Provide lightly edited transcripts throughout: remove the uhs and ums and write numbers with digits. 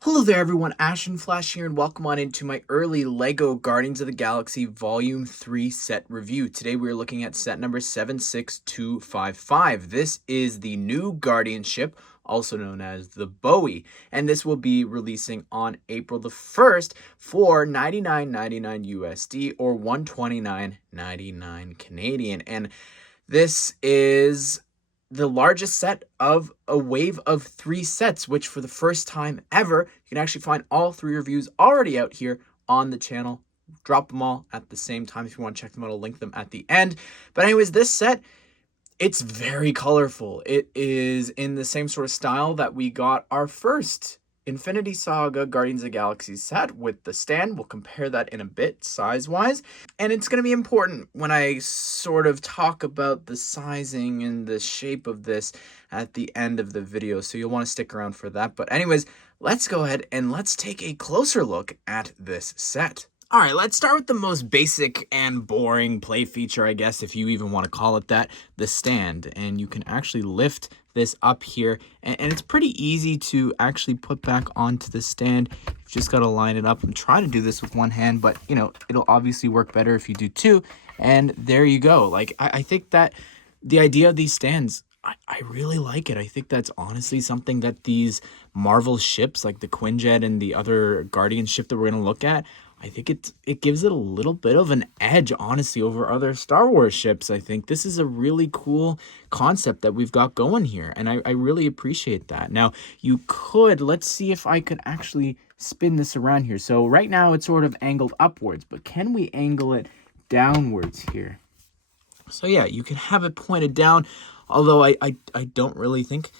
Hello there everyone, Ashnflash here, and welcome on into my early LEGO Guardians of the Galaxy Volume 3 set review. Today we are looking at set number 76255. This is the new Guardian ship, also known as the Bowie, and this will be releasing on April the 1st for $99.99 USD or $129.99 Canadian. And this is the largest set of a wave of 3 sets, which for the first time ever, you can actually find all 3 reviews already out here on the channel. Drop them all at the same time. If you want to check them out, I'll link them at the end. But anyways, this set, it's very colorful. It is in the same sort of style that we got our first Infinity Saga Guardians of the Galaxy set with the stand. We'll compare that in a bit size-wise. And it's going to be important when I sort of talk about the sizing and the shape of this at the end of the video. So you'll want to stick around for that. But anyways, let's go ahead and let's take a closer look at this set. All right, let's start with the most basic and boring play feature, I guess, if you even want to call it that, the stand. And you can actually lift this up here, and it's pretty easy to actually put back onto the stand. You've just got to line it up and try to do this with one hand, but, you know, it'll obviously work better if you do two. And there you go. Like, I think that the idea of these stands, I really like it. I think that's honestly something that these Marvel ships, like the Quinjet and the other Guardian ship that we're going to look at, I think it gives it a little bit of an edge, honestly, over other Star Wars ships. I think this is a really cool concept that we've got going here, and I really appreciate that. Now, you could, let's see if I could actually spin this around here. So right now it's sort of angled upwards, but can we angle it downwards here? So yeah, you can have it pointed down, although I don't really think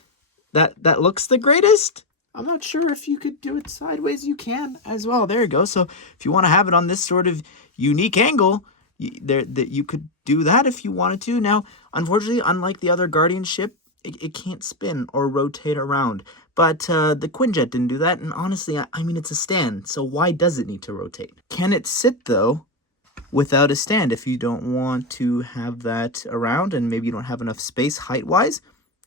that looks the greatest. I'm not sure if you could do it sideways. You can as well. There you go. So if you want to have it on this sort of unique angle, you could do that if you wanted to. Now, unfortunately, unlike the other Guardian ship, it can't spin or rotate around. But the Quinjet didn't do that. And honestly, I mean, it's a stand. So why does it need to rotate? Can it sit, though, without a stand if you don't want to have that around and maybe you don't have enough space height-wise?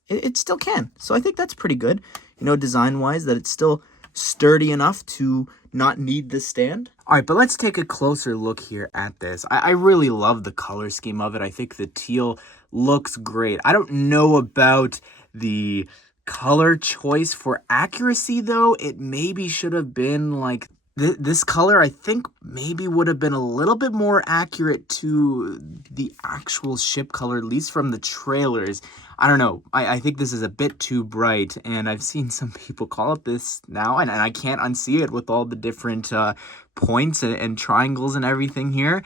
It still can. So I think that's pretty good, you know, design-wise, that it's still sturdy enough to not need the stand. All right, but let's take a closer look here at this. I really love the color scheme of it. I think the teal looks great. I don't know about the color choice for accuracy, though. It maybe should have been like this color. I think maybe would have been a little bit more accurate to the actual ship color, at least from the trailers. I don't know. I think this is a bit too bright, and I've seen some people call it this now, and I can't unsee it with all the different points and triangles and everything here.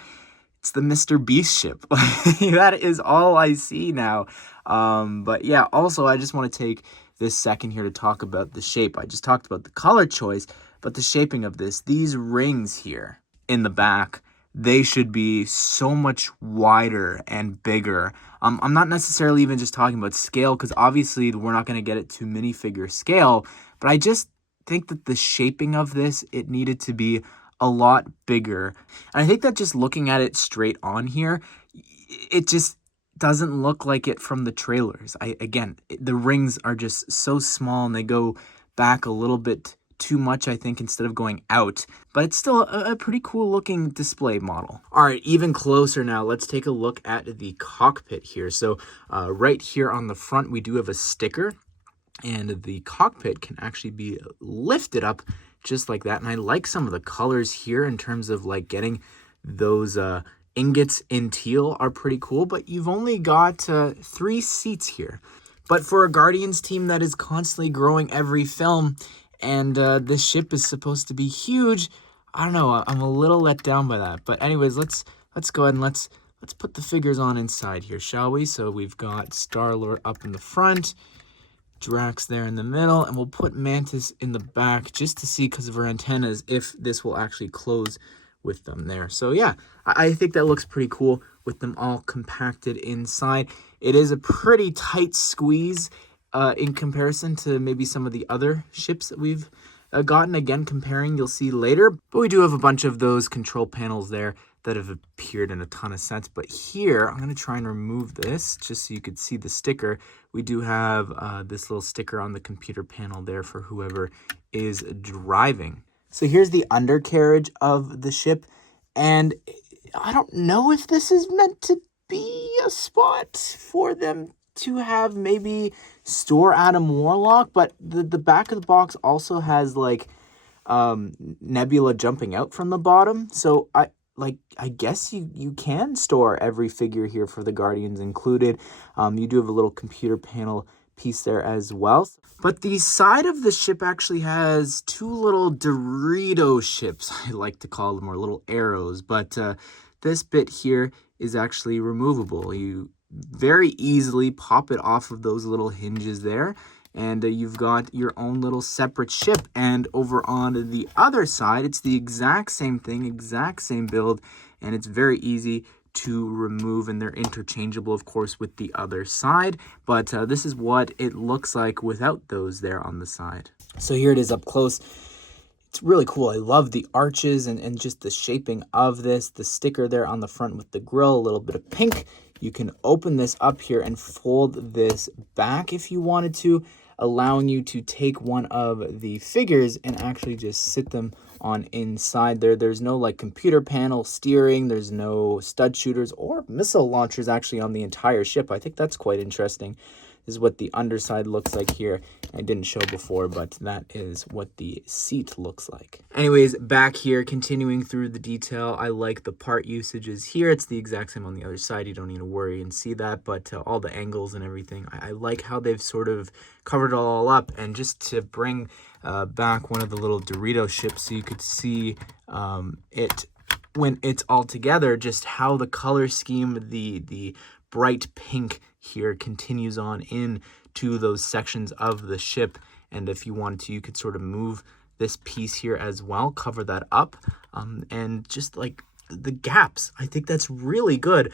It's the Mr. Beast ship. That is all I see now. But yeah, also I just want to take this second here to talk about the shape. I just talked about the color choice, but the shaping of this, these rings here in the back, they should be so much wider and bigger. I'm not necessarily even just talking about scale, because obviously we're not going to get it to minifigure scale, but I just think that the shaping of this, it needed to be a lot bigger. And I think that just looking at it straight on here, it just doesn't look like it from the trailers. Again, the rings are just so small and they go back a little bit too much, I think, instead of going out, but it's still a pretty cool looking display model. All right, even closer now, let's take a look at the cockpit here. So right here on the front, we do have a sticker, and the cockpit can actually be lifted up just like that. And I like some of the colors here in terms of like getting those ingots in teal are pretty cool, but you've only got 3 seats here. But for a Guardians team that is constantly growing every film, and this ship is supposed to be huge, I don't know, I'm a little let down by that. But anyways, let's go ahead and let's put the figures on inside here, shall we? So we've got Star-Lord up in the front, Drax there in the middle, and we'll put Mantis in the back just to see, because of her antennas, if this will actually close with them there. So yeah, I think that looks pretty cool with them all compacted inside. It is a pretty tight squeeze in comparison to maybe some of the other ships that we've gotten. Again, comparing, you'll see later. But we do have a bunch of those control panels there that have appeared in a ton of sets. But here, I'm going to try and remove this just so you could see the sticker. We do have this little sticker on the computer panel there for whoever is driving. So here's the undercarriage of the ship, and I don't know if this is meant to be a spot for them to have maybe store Adam Warlock, but the back of the box also has like Nebula jumping out from the bottom. So I guess you can store every figure here for the Guardians included. You do have a little computer panel piece there as well. But the side of the ship actually has two little Dorito ships, I like to call them, or little arrows. But this bit here is actually removable. You very easily pop it off of those little hinges there, and you've got your own little separate ship. And over on the other side, it's the exact same thing, exact same build, and it's very easy to remove, and they're interchangeable, of course, with the other side. But this is what it looks like without those there on the side. So here it is up close. It's really cool. I love the arches and just the shaping of this. The sticker there on the front with the grill, a little bit of pink. You can open this up here and fold this back if you wanted to, allowing you to take one of the figures and actually just sit them on inside there. There's no like computer panel steering. There's no stud shooters or missile launchers actually on the entire ship. I think that's quite interesting. This is what the underside looks like here. I didn't show before, but that is what the seat looks like. Anyways, back here, continuing through the detail, I like the part usages here. It's the exact same on the other side. You don't need to worry and see that, but all the angles and everything, I like how they've sort of covered it all up. And just to bring back one of the little Dorito ships so you could see it when it's all together, just how the color scheme, the bright pink here continues on in to those sections of the ship. And if you wanted to, you could sort of move this piece here as well, cover that up, and just like the gaps, I think that's really good.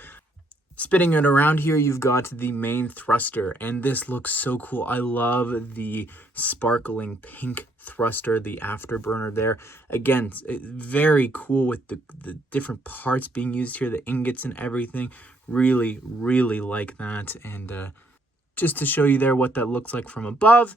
Spinning it around here, you've got the main thruster, and this looks so cool. I love the sparkling pink thruster, the afterburner there. Again, very cool with the different parts being used here, the ingots and everything. Really, really like that. And just to show you there what that looks like from above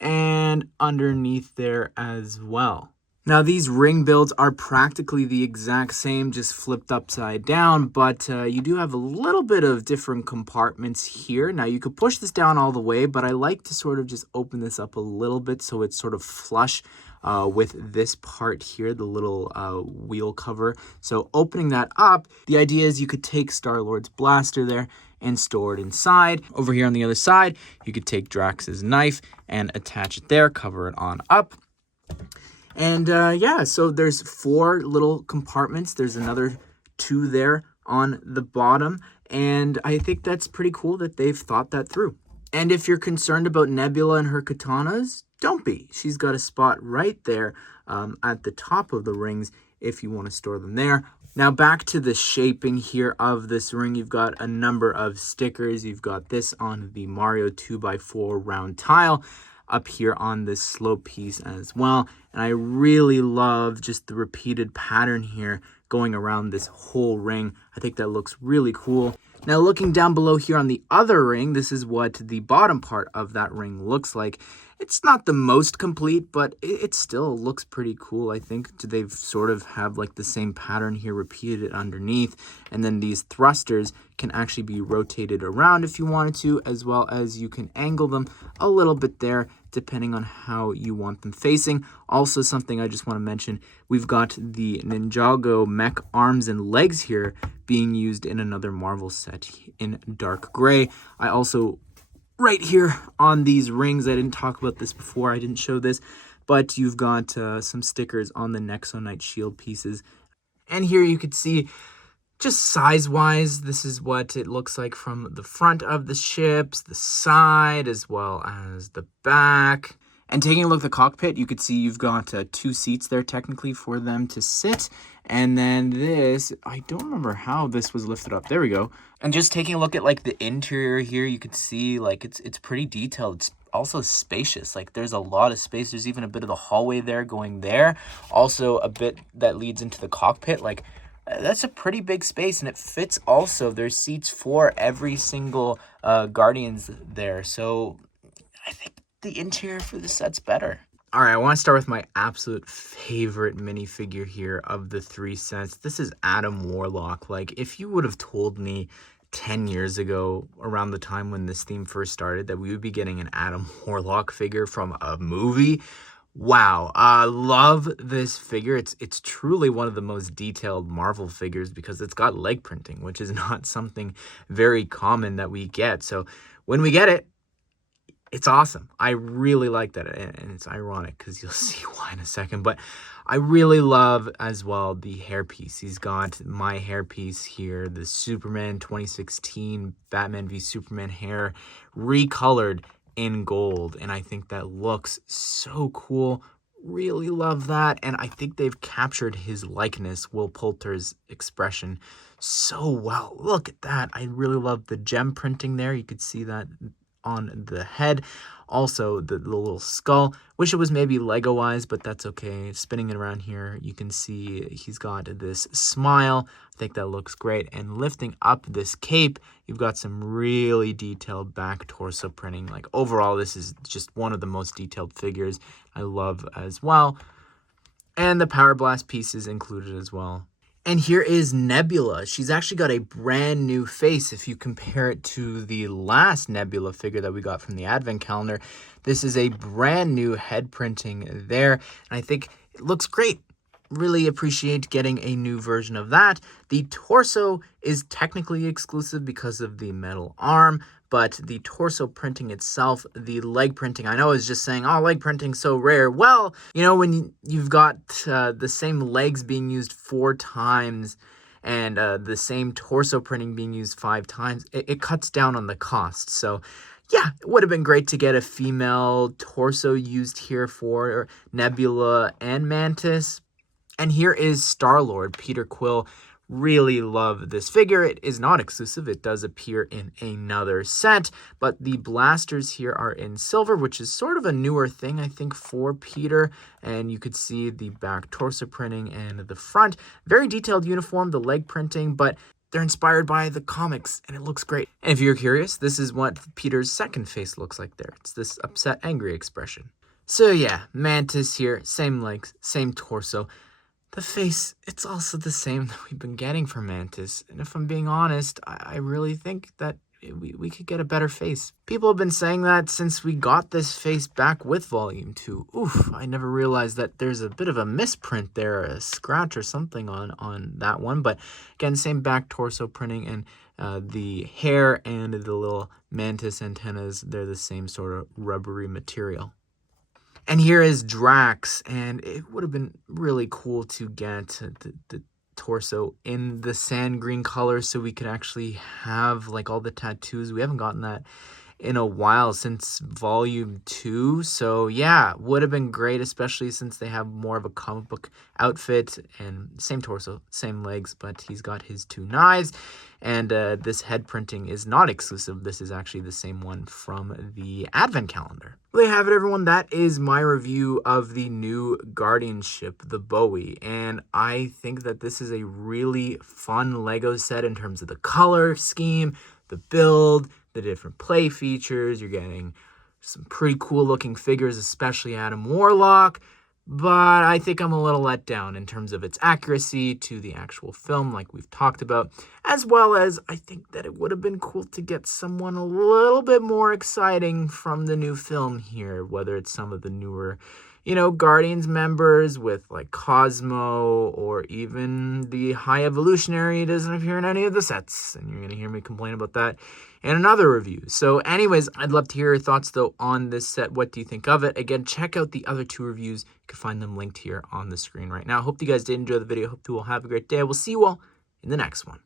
and underneath there as well. Now, these ring builds are practically the exact same, just flipped upside down, but you do have a little bit of different compartments here. Now, you could push this down all the way, but I like to sort of just open this up a little bit so it's sort of flush with this part here, the little wheel cover. So opening that up, the idea is you could take Star-Lord's blaster there and store it inside. Over here on the other side, you could take Drax's knife and attach it there, cover it on up. And yeah, so there's 4 little compartments. There's another 2 there on the bottom. And I think that's pretty cool that they've thought that through. And if you're concerned about Nebula and her katanas, don't be. She's got a spot right there at the top of the rings if you want to store them there. Now back to the shaping here of this ring. You've got a number of stickers. You've got this on the Mario 2x4 round tile, up here on this slope piece as well. And I really love just the repeated pattern here going around this whole ring. I think that looks really cool. Now looking down below here on the other ring, this is what the bottom part of that ring looks like. It's not the most complete, but it still looks pretty cool. I think they've sort of have like the same pattern here repeated underneath. And then these thrusters can actually be rotated around if you wanted to, as well as you can angle them a little bit there depending on how you want them facing. Also, something I just want to mention, we've got the Ninjago mech arms and legs here being used in another Marvel set in dark gray. I also, right here on these rings, I didn't talk about this before, I didn't show this, but you've got some stickers on the Nexonite shield pieces. And here you could see, just size-wise, this is what it looks like from the front of the ships, the side, as well as the back. And taking a look at the cockpit, you could see you've got 2 seats there technically for them to sit. And then this, I don't remember how this was lifted up. There we go. And just taking a look at like the interior here, you could see like it's pretty detailed. It's also spacious. Like there's a lot of space. There's even a bit of the hallway there going there. Also a bit that leads into the cockpit. Like That's a pretty big space, and it fits also. There's seats for every single Guardians there. So I think the interior for the set's better. All right, I want to start with my absolute favorite minifigure here of the 3 sets. This is Adam Warlock. Like, if you would have told me 10 years ago, around the time when this theme first started, that we would be getting an Adam Warlock figure from a movie, wow, I love this figure. It's truly one of the most detailed Marvel figures because it's got leg printing, which is not something very common that we get. So when we get it, it's awesome. I really like that, and it's ironic because you'll see why in a second. But I really love as well the hairpiece. He's got my hairpiece here, the Superman 2016 Batman v Superman hair, recolored in gold, and I think that looks so cool. Really love that, and I think they've captured his likeness, Will Poulter's expression, so well. Look at that. I really love the gem printing there. You could see that on the head. Also, the little skull. Wish it was maybe Lego-wise, but that's okay. Spinning it around here, you can see he's got this smile. I think that looks great. And lifting up this cape, you've got some really detailed back torso printing. Like, overall, this is just one of the most detailed figures I love as well. And the Power Blast piece is included as well. And here is Nebula. She's actually got a brand new face if you compare it to the last Nebula figure that we got from the Advent calendar. This is a brand new head printing there, and I think it looks great. Really appreciate getting a new version of that. The torso is technically exclusive because of the metal arm, but the torso printing itself, the leg printing, I know is just saying, oh, leg printing so rare. Well, you know, when you've got the same legs being used 4 times and the same torso printing being used 5 times, it cuts down on the cost. So yeah, it would have been great to get a female torso used here for Nebula and Mantis. And here is Star-Lord, Peter Quill. Really love this figure. It is not exclusive. It does appear in another set, but the blasters here are in silver, which is sort of a newer thing, I think, for Peter. And you could see the back torso printing and the front. Very detailed uniform, the leg printing, but they're inspired by the comics, and it looks great. And if you're curious, this is what Peter's second face looks like there. It's this upset, angry expression. So yeah, Mantis here, same legs, same torso. The face, it's also the same that we've been getting from Mantis. And if I'm being honest, I really think that we could get a better face. People have been saying that since we got this face back with Volume 2. Oof, I never realized that there's a bit of a misprint there, a scratch or something on that one. But again, same back torso printing, and the hair and the little Mantis antennas, they're the same sort of rubbery material. And here is Drax, and it would have been really cool to get the torso in the sand green color so we could actually have like all the tattoos. We haven't gotten that in a while since Volume 2. So yeah, would have been great, especially since they have more of a comic book outfit and same torso, same legs, but he's got his 2 knives. And this head printing is not exclusive. This is actually the same one from the Advent calendar. Well, there you have it, everyone. That is my review of the new Guardian ship, the Bowie. And I think that this is a really fun Lego set in terms of the color scheme, the build, the different play features. You're getting some pretty cool looking figures, especially Adam Warlock. But I think I'm a little let down in terms of its accuracy to the actual film, like we've talked about, as well as I think that it would have been cool to get someone a little bit more exciting from the new film here, whether it's some of the newer, you know, Guardians members with like Cosmo, or even the High Evolutionary doesn't appear in any of the sets, and you're going to hear me complain about that in another review. So anyways, I'd love to hear your thoughts though on this set. What do you think of it? Again, check out the other 2 reviews. You can find them linked here on the screen right now. Hope you guys did enjoy the video. Hope you all have a great day. We'll see you all in the next one.